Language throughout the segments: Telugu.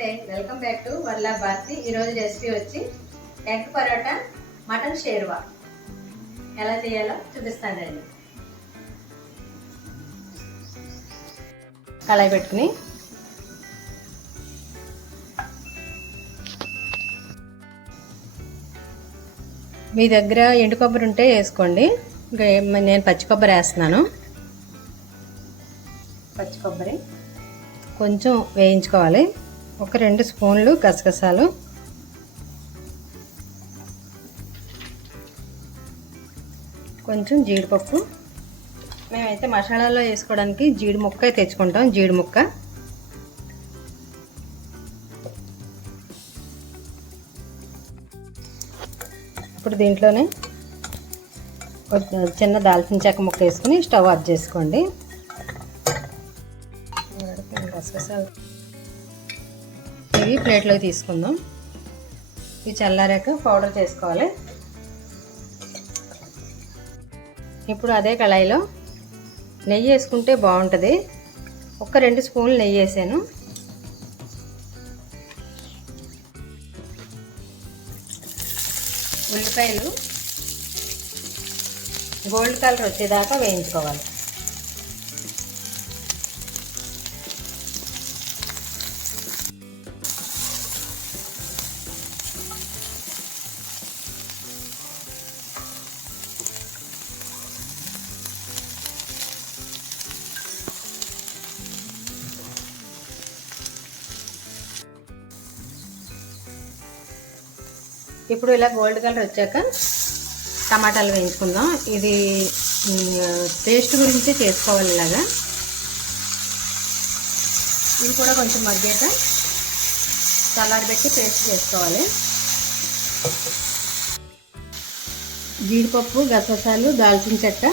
నమస్తే, వెల్కమ్ బ్యాక్ టు వర్లా భారతి. ఈరోజు రెసిపీ వచ్చి ఎగ్ పరోటా మటన్ షేర్వా ఎలా చేయాలో చూపిస్తానండి. కళాయి పెట్టుకుని మీ దగ్గర ఎండు కొబ్బరి ఉంటే వేసుకోండి. నేను పచ్చి కొబ్బరి వేస్తున్నాను. పచ్చి కొబ్బరి కొంచెం వేయించుకోవాలి. ఒక 2 స్పూన్లు గసగసాలు, కొంచెం జీడిపప్పు. మేమైతే మసాలాలో వేసుకోవడానికి జీడి ముక్క తెచ్చుకుంటాం. జీడి ముక్క, ఇప్పుడు దీంట్లోనే చిన్న దాల్చిన చెక్క ముక్క వేసుకుని స్టవ్ ఆఫ్ చేసుకోండి. గసగసాలు ఇవి ప్లేట్లోకి తీసుకుందాం. ఇవి చల్లారాక పౌడర్ చేసుకోవాలి. ఇప్పుడు అదే కళాయిలో నెయ్యి వేసుకుంటే బాగుంటుంది. ఒక 2 స్పూన్లు నెయ్యి వేసాను. ఉల్లిపాయలు గోల్డ్ కలర్ వచ్చేదాకా వేయించుకోవాలి. ఇప్పుడు ఇలా గోల్డ్ కలర్ వచ్చాక టమాటాలు వేయించుకుందాం. ఇది టేస్ట్ గురించి చేసుకోవాలి. ఇలాగా ఇది కూడా కొంచెం మగ్గాక చల్లారబెట్టి పేస్ట్ చేసుకోవాలి. జీడిపప్పు, గసగసాలు, దాల్చిన చెక్క,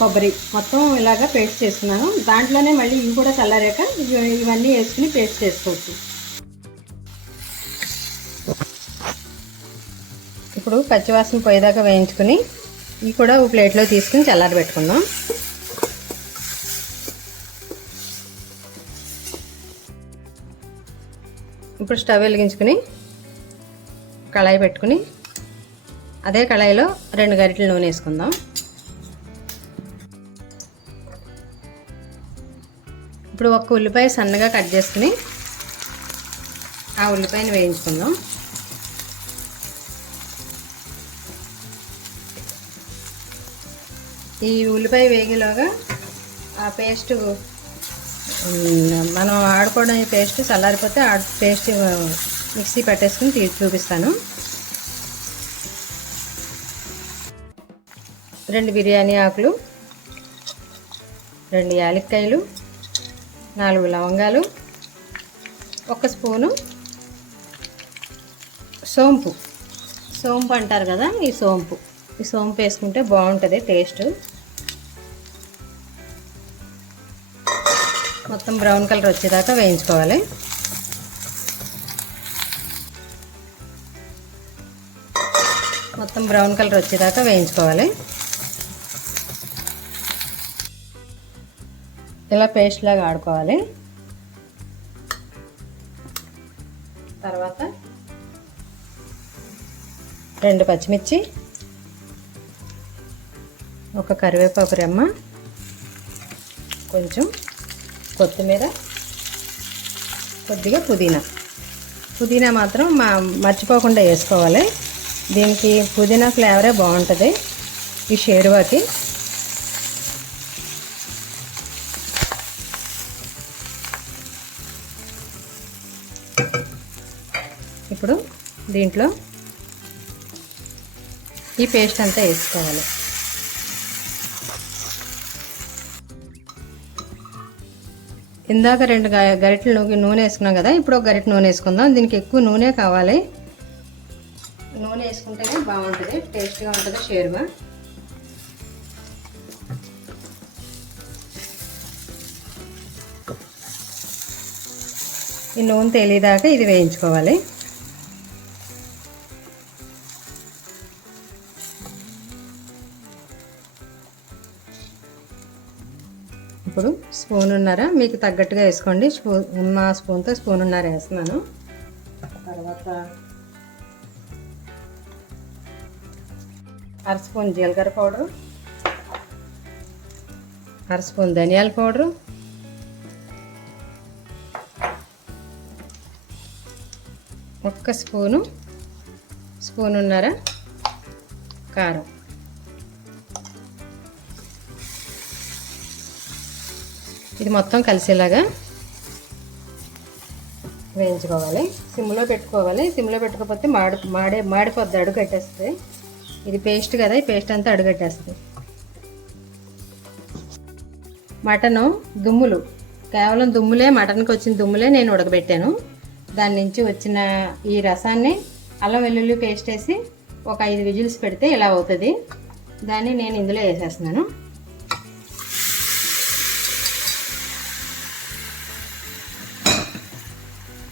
కొబ్బరి మొత్తం ఇలాగా పేస్ట్ చేసుకున్నాను. దాంట్లోనే మళ్ళీ ఇవి కూడా చల్లారాక ఇవన్నీ వేసుకుని పేస్ట్ చేసుకోవచ్చు. ఇప్పుడు పచ్చివాసన పోయేదాకా వేయించుకుని ఇవి కూడా ఒక ప్లేట్లో తీసుకుని చల్లారబెట్టుకుందాం. ఇప్పుడు స్టవ్ వెలిగించుకుని కళాయి పెట్టుకుని అదే కళాయిలో 2 గరిటెలు నూనె వేసుకుందాం. ఇప్పుడు ఒక ఉల్లిపాయ సన్నగా కట్ చేసుకుని ఆ ఉల్లిపాయను వేయించుకుందాం. ఈ ఉల్లిపాయ వేగేలోగా ఆ పేస్ట్ మనం ఆడుకోవడం పేస్ట్ చల్లారిపోతే ఆ పేస్ట్ మిక్సీ పట్టేసుకుని చూపిస్తాను. 2 బిర్యానీ ఆకులు, 2 యాలక్కాయలు, 4 లవంగాలు, 1 స్పూను సోంపు అంటారు కదా, ఈ సోంపు వేసుకుంటే బాగుంటుంది టేస్ట్. మొత్తం బ్రౌన్ కలర్ వచ్చేదాకా వేయించుకోవాలి. మొత్తం బ్రౌన్ కలర్ వచ్చేదాకా వేయించుకోవాలి. ఇలా పేస్ట్ లాగా ఆడుకోవాలి. తర్వాత 2 పచ్చిమిర్చి, 1 కరివేపాకు రెమ్మ, కొంచెం కొత్తిమీర, కొద్దిగా పుదీనా మాత్రం మర్చిపోకుండా వేసుకోవాలి. దీనికి పుదీనా ఫ్లేవరే బాగుంటుంది ఈ షేర్వాకి. ఇప్పుడు దీంట్లో ఈ పేస్ట్ అంతా వేసుకోవాలి. ఇందాక 2 గరిటెలు నూనె వేసుకున్నాం కదా, ఇప్పుడు 1 గరిటె నూనె వేసుకుందాం. దీనికి ఎక్కువ నూనె కావాలి. నూనె వేసుకుంటేనే బాగుంటుంది, టేస్ట్గా ఉంటుంది షేర్వా. ఈ నూనె తేలేదాకా ఇది వేయించుకోవాలి. ఇప్పుడు స్పూనున్నర మీకు తగ్గట్టుగా వేసుకోండి. మా స్పూన్తో స్పూనున్నర వేస్తున్నాను. తర్వాత అర స్పూన్ జీలకర్ర పౌడరు, అర స్పూన్ ధనియాల పౌడరు, ఒక్క స్పూనున్నర కారం. ఇది మొత్తం కలిసేలాగా వేయించుకోవాలి. సిమ్లో పెట్టుకోవాలి. సిమ్లో పెట్టుకోకపోతే మాడిపోద్ది, అడుగు కట్టేస్తుంది. ఇది పేస్ట్ కదా, ఈ పేస్ట్ అంతా అడుగట్టేస్తుంది. మటను దుమ్ములు, కేవలం దుమ్ములే, మటన్కి వచ్చిన దుమ్ములే నేను ఉడకబెట్టాను. దాని నుంచి వచ్చిన ఈ రసాన్ని అల్లం వెల్లుల్లి పేస్ట్ వేసి ఒక 5 విజిల్స్ పెడితే ఇలా అవుతుంది. దాన్ని నేను ఇందులో వేసేస్తున్నాను.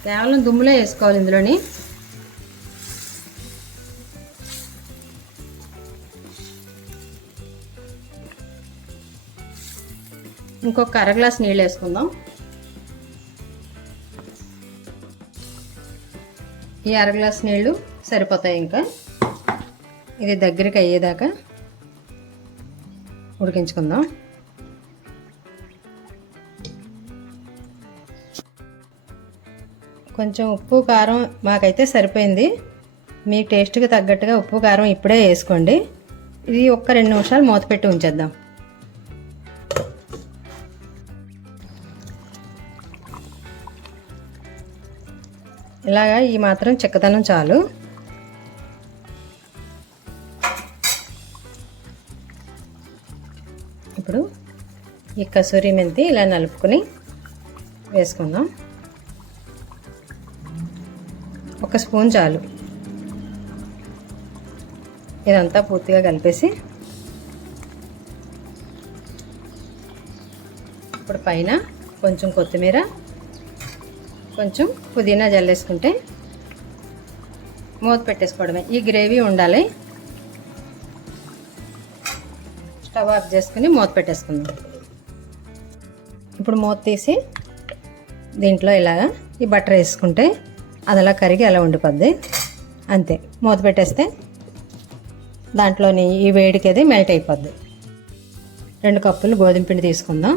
కేవలం దుమ్ములే వేసుకోవాలి ఇందులోని. ఇంకొక అర గ్లాస్ నీళ్ళు వేసుకుందాం. ఈ అర గ్లాస్ నీళ్ళు సరిపోతాయి. ఇంకా ఇది దగ్గరికి అయ్యేదాకా ఉడికించుకుందాం. కొంచెం ఉప్పు కారం మాకైతే సరిపోయింది. మీ టేస్ట్కి తగ్గట్టుగా ఉప్పు కారం ఇప్పుడే వేసుకోండి. ఇది ఒక్క 2 నిమిషాలు మూత పెట్టి ఉంచేద్దాం. ఇలాగా ఈ మాత్రం చిక్కదనం చాలు. ఇప్పుడు ఈ కసూరి మెంతి ఇలా నలుపుకొని వేసుకుందాం. 1 స్పూన్ చాలు. ఇదంతా పూర్తిగా కలిపేసి ఇప్పుడు పైన కొంచెం కొత్తిమీర, కొంచెం పుదీనా జల్లేసుకుంటే మూత పెట్టేసుకోవడమే. ఈ గ్రేవీ ఉండాలి. స్టవ్ ఆఫ్ చేసుకుని మూత పెట్టేసుకుందాం. ఇప్పుడు మూత తీసి దీంట్లో ఇలాగా ఈ బటర్ వేసుకుంటే అది అలా కరిగి అలా ఉండిపోద్ది. అంతే, మూత పెట్టేస్తే దాంట్లోని ఈ వేడికి అది మెల్ట్ అయిపోద్ది. 2 కప్పులు గోధుమ పిండి తీసుకుందాం.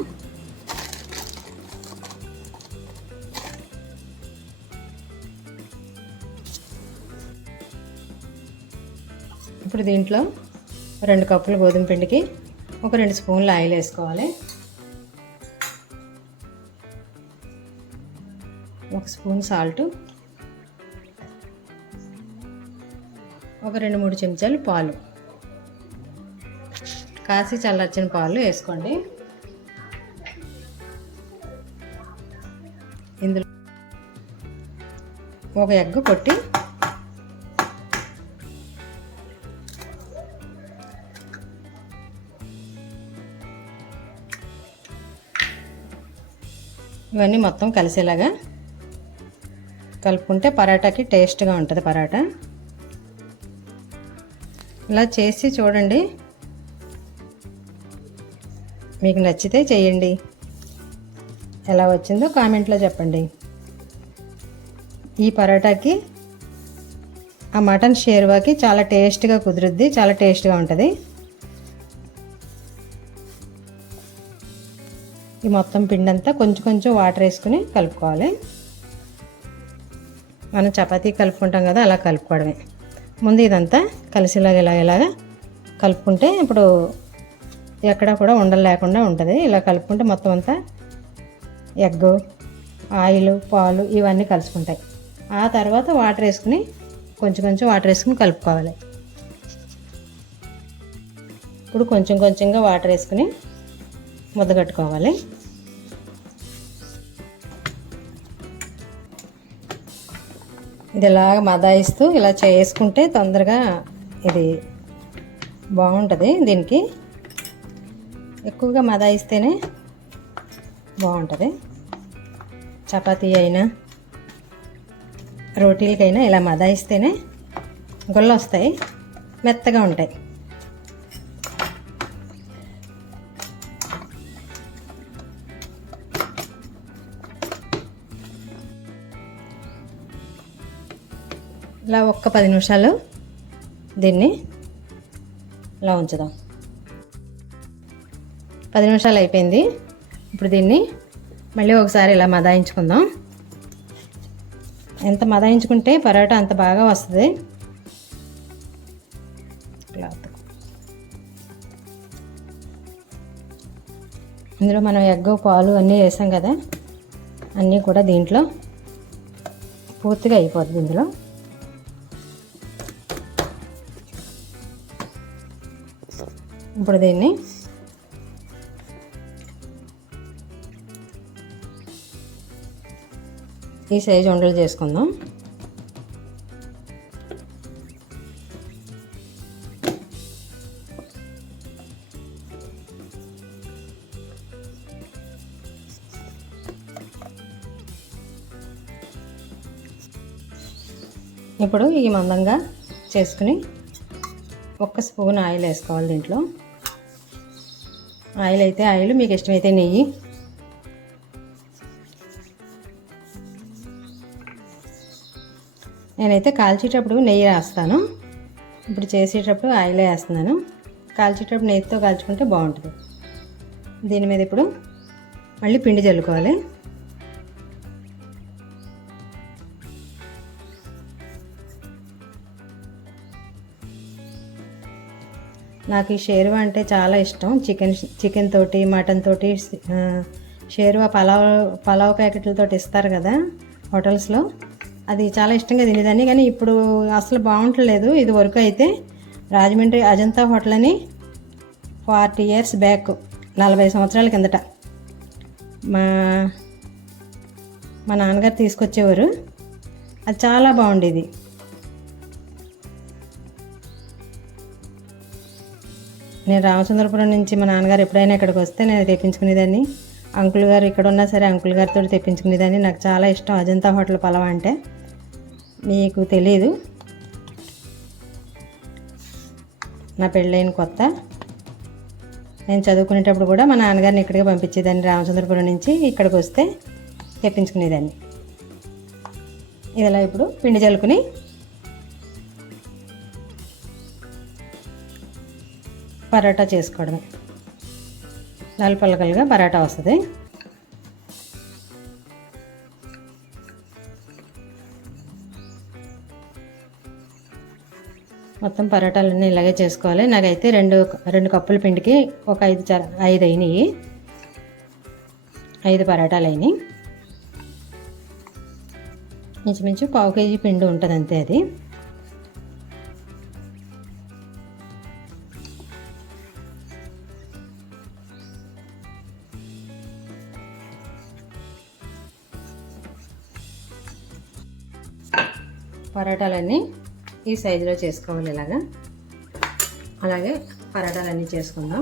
ఇప్పుడు దీంట్లో 2 కప్పులు గోధుమ పిండికి ఒక 2 స్పూన్లు ఆయిల్ వేసుకోవాలి. 1 స్పూన్ సాల్ట్, ఒక 2-3 చెంచాలు పాలు, కాసి చల్లార్చిన పాలు వేసుకోండి. ఇందులో ఒక ఎగ్ కొట్టి ఇవన్నీ మొత్తం కలిసేలాగా కలుపుకుంటే పరాటాకి టేస్ట్గా ఉంటుంది. పరాటా ఇలా చేసి చూడండి, మీకు నచ్చితే చేయండి. ఎలా వచ్చిందో కామెంట్లో చెప్పండి. ఈ పరాటాకి ఆ మటన్ షేర్వాకి చాలా టేస్ట్గా కుదురుద్ది, చాలా టేస్ట్గా ఉంటుంది. ఈ మొత్తం పిండి అంతా కొంచెం కొంచెం వాటర్ వేసుకుని కలుపుకోవాలి. మనం చపాతీ కలుపుకుంటాం కదా, అలా కలుపుకోవడమే. ముందు ఇదంతా కలిసిలాగా ఇలాగ కలుపుకుంటే ఇప్పుడు ఎక్కడా కూడా ఉండలు లేకుండా ఉంటుంది. ఇలా కలుపుకుంటే మొత్తం అంతా ఎగ్, ఆయిల్, పాలు ఇవన్నీ కలుసుకుంటాయి. ఆ తర్వాత వాటర్ వేసుకుని కొంచెం కొంచెం వాటర్ వేసుకుని కలుపుకోవాలి. ఇప్పుడు కొంచెం కొంచెంగా వాటర్ వేసుకుని ముద్ద కట్టుకోవాలి. ఇది ఇలాగ మదాయిస్తూ ఇలా చేసుకుంటే తొందరగా ఇది బాగుంటుంది. దీనికి ఎక్కువగా మదాయిస్తేనే బాగుంటుంది. చపాతీ అయినా రోటీలకైనా ఇలా మదాయిస్తేనే గుళ్ళు వస్తాయి, మెత్తగా ఉంటాయి. ఇలా ఒక్క 10 నిమిషాలు దీన్ని ఇలా ఉంచుదాం. 10 నిమిషాలు అయిపోయింది. ఇప్పుడు దీన్ని మళ్ళీ ఒకసారి ఇలా మదాయించుకుందాం. ఎంత మదాయించుకుంటే పరోటా అంత బాగా వస్తుంది. ఇందులో మనం ఎగ్, పాలు అన్నీ వేసాం కదా, అన్నీ కూడా దీంట్లో పూర్తిగా అయిపోతుంది. ఇందులో ఇప్పుడు దీన్ని ఈ సైజు ఉండలు చేసుకుందాం. ఇప్పుడు ఈ మందంగా చేసుకుని ఒక్క స్పూన్ ఆయిల్ వేసుకోవాలి. దీంట్లో ఆయిల్ అయితే ఆయిల్, మీకు ఇష్టమైతే నెయ్యి. నేనైతే కాల్చేటప్పుడు నెయ్యి వేస్తాను. ఇప్పుడు చేసేటప్పుడు ఆయిలే వేస్తున్నాను. కాల్చేటప్పుడు నెయ్యితో కాల్చుకుంటే బాగుంటుంది. దీని మీద ఇప్పుడు మళ్ళీ పిండి చల్లుకోవాలి. నాకు ఈ షేర్వా అంటే చాలా ఇష్టం. చికెన్ తోటి, మటన్ తోటి షేర్వా పలావ్ ప్యాకెట్లతో ఇస్తారు కదా హోటల్స్లో, అది చాలా ఇష్టంగా తినేదాన్ని. కానీ ఇప్పుడు అసలు బాగుంటలేదు. ఇది వరకు అయితే రాజమండ్రి అజంతా హోటల్ అని 40 years బ్యాక్, 40 సంవత్సరాల కిందట మా నాన్నగారు తీసుకొచ్చేవారు. అది చాలా బాగుండేది. నేను రామచంద్రపురం నుంచి మా నాన్నగారు ఎప్పుడైనా ఇక్కడికి వస్తే నేను తెప్పించుకునేదాన్ని. అంకుల్ గారు ఇక్కడ ఉన్నా సరే అంకుల్ గారితో తెప్పించుకునేదాన్ని. నాకు చాలా ఇష్టం అజంతా హోటల్ పలావ్ అంటే. మీకు తెలీదు, నా పెళ్ళైన కొత్త నేను చదువుకునేటప్పుడు కూడా మా నాన్నగారిని ఇక్కడికి పంపించేదాన్ని. రామచంద్రపురం నుంచి ఇక్కడికి వస్తే తెప్పించుకునేదాన్ని. ఇదిలా ఇప్పుడు పిండి చల్లుకుని పరోటా చేసుకోవడమే. నలుపలకలుగా పరోటా వస్తుంది. మొత్తం పరోటాలన్నీ ఇలాగే చేసుకోవాలి. నాకైతే రెండు కప్పుల పిండికి ఒక 5 అయినాయి. 5 పరోటాలు అయినాయి. ఇంచుమించు 1/2 kg పిండి ఉంటుంది అంతే. అది పరోటాలన్నీ ఈ సైజులో చేసుకోవాలి. ఇలాగా అలాగే పరోటాలన్నీ చేసుకుందాం.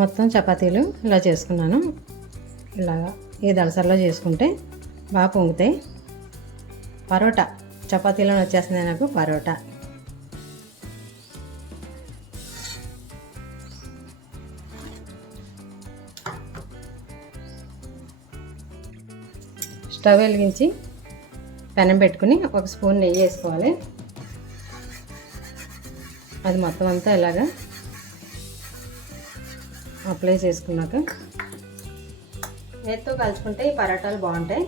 మొత్తం చపాతీలు ఇలా చేసుకున్నాను. ఇలాగా ఈ దళసరిలో చేసుకుంటే బాగా పొంగుతాయి. పరోటా చపాతీలో వచ్చేస్తుంది నాకు పరోటా. స్టవ్ వెలిగించి పెనం పెట్టుకుని 1 స్పూన్ నెయ్యి వేసుకోవాలి. అది మొత్తం అంతా ఇలాగా అప్లై చేసుకున్నాక నెయ్యితో కలుపుకుంటే ఈ పరోటాలు బాగుంటాయి.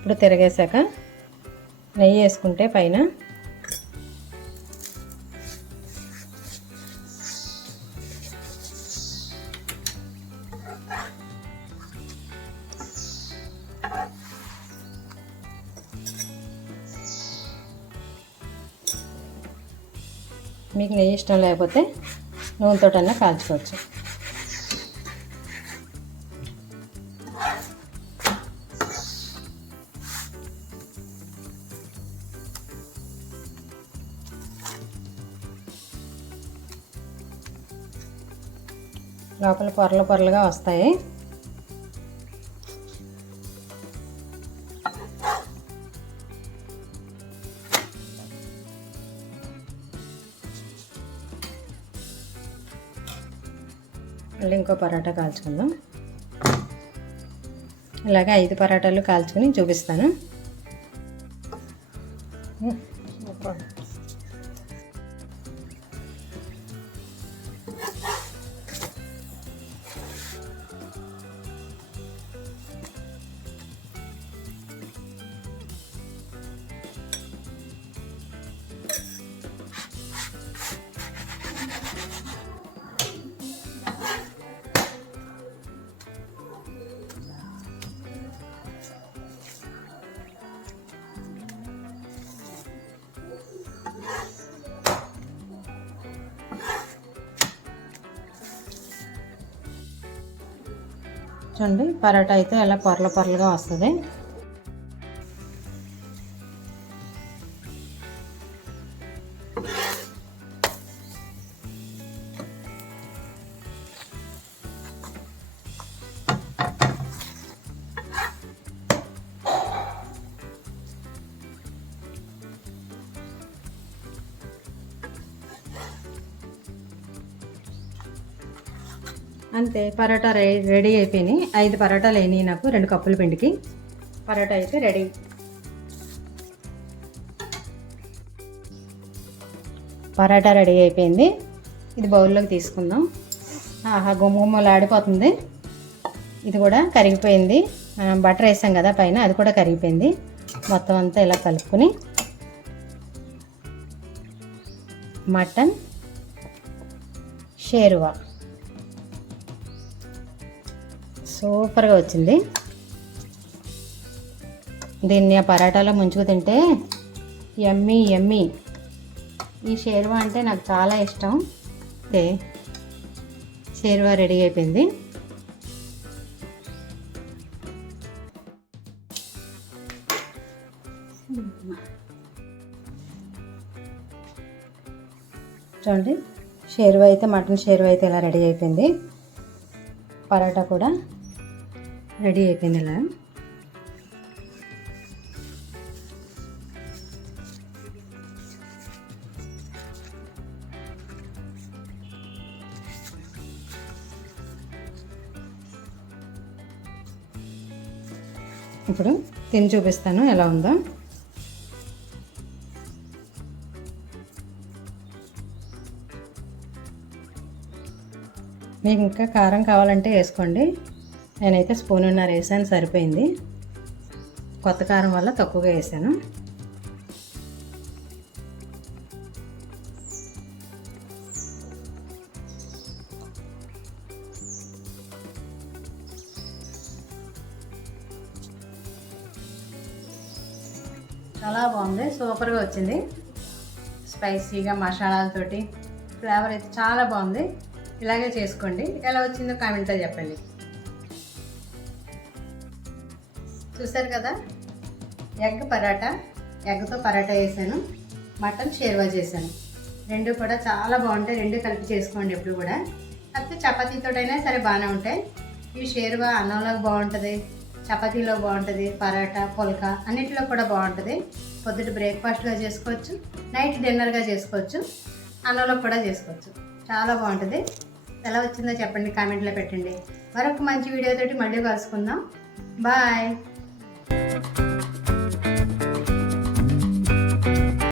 ఇప్పుడు తిరగేసాక నెయ్యి వేసుకుంటే పైన మీకు నెయ్యి ఇష్టం లేకపోతే నూనెతోటన్నా కాల్చుకోవచ్చు. లోపల పొరలు పొరలుగా వస్తాయి. మళ్ళీ ఇంకో పరోటా కాల్చుకుందాం. ఇలాగే 5 పరోటాలు కాల్చుకొని చూపిస్తాను. చూడండి, పరోటా అయితే అలా పొరలు పొరలుగా వస్తుంది. అంతే, పరోటా రెడీ అయిపోయినాయి. 5 పరోటాలు అయినాయి నాకు 2 కప్పుల పిండికి. పరోటా అయితే రెడీ. పరోటా రెడీ అయిపోయింది. ఇది బౌల్లోకి తీసుకుందాం. ఆహా, గుమ్మగుమ్మలు ఆడిపోతుంది. ఇది కూడా కరిగిపోయింది. బటర్ వేసాం కదా పైన, అది కూడా కరిగిపోయింది. మొత్తం అంతా ఇలా కలుపుకొని మటన్ షేర్వా సూపర్గా వచ్చింది. దీన్ని ఆ పరాటాలో ముంచుకు తింటే యమ్మీ యమ్మీ. ఈ షేర్వా అంటే నాకు చాలా ఇష్టం. అయితే షేర్వా రెడీ అయిపోయింది. చూడండి, షేర్వా అయితే మటన్ షేర్వా అయితే ఇలా రెడీ అయిపోయింది. పరోటా కూడా రెడీ అయిపోయింది. ఇలా ఇప్పుడు తిని చూపిస్తాను ఎలా ఉందో. మీకు ఇంకా కారం కావాలంటే వేసుకోండి. నేనైతే స్పూనున్నర వేసాను, సరిపోయింది. కొత్త కారం వల్ల తక్కువగా వేసాను. చాలా బాగుంది, సూపర్గా వచ్చింది. స్పైసీగా మసాలాలతోటి ఫ్లేవర్ అయితే చాలా బాగుంది. ఇలాగే చేసుకోండి. ఎలా వచ్చిందో కామెంట్లో చెప్పండి. చూసారు కదా, ఎగ్ పరాటా, ఎగ్తో పరాటా వేసాను, మటన్ షేర్వా చేశాను. రెండు కూడా చాలా బాగుంటాయి. రెండు కలిపి చేసుకోండి ఎప్పుడు కూడా. కాకపోతే చపాతీతోటైనా సరే బాగానే ఉంటాయి. ఈ షేర్వా అన్నంలోకి బాగుంటుంది, చపాతీలో బాగుంటుంది, పరాటా పుల్కా అన్నింటిలో కూడా బాగుంటుంది. పొద్దుట బ్రేక్ఫాస్ట్గా చేసుకోవచ్చు, నైట్ డిన్నర్గా చేసుకోవచ్చు, అన్నంలో కూడా చేసుకోవచ్చు. చాలా బాగుంటుంది. ఎలా వచ్చిందో చెప్పండి, కామెంట్లో పెట్టండి. మరొక మంచి వీడియోతోటి మళ్ళీ కలుసుకుందాం. బాయ్.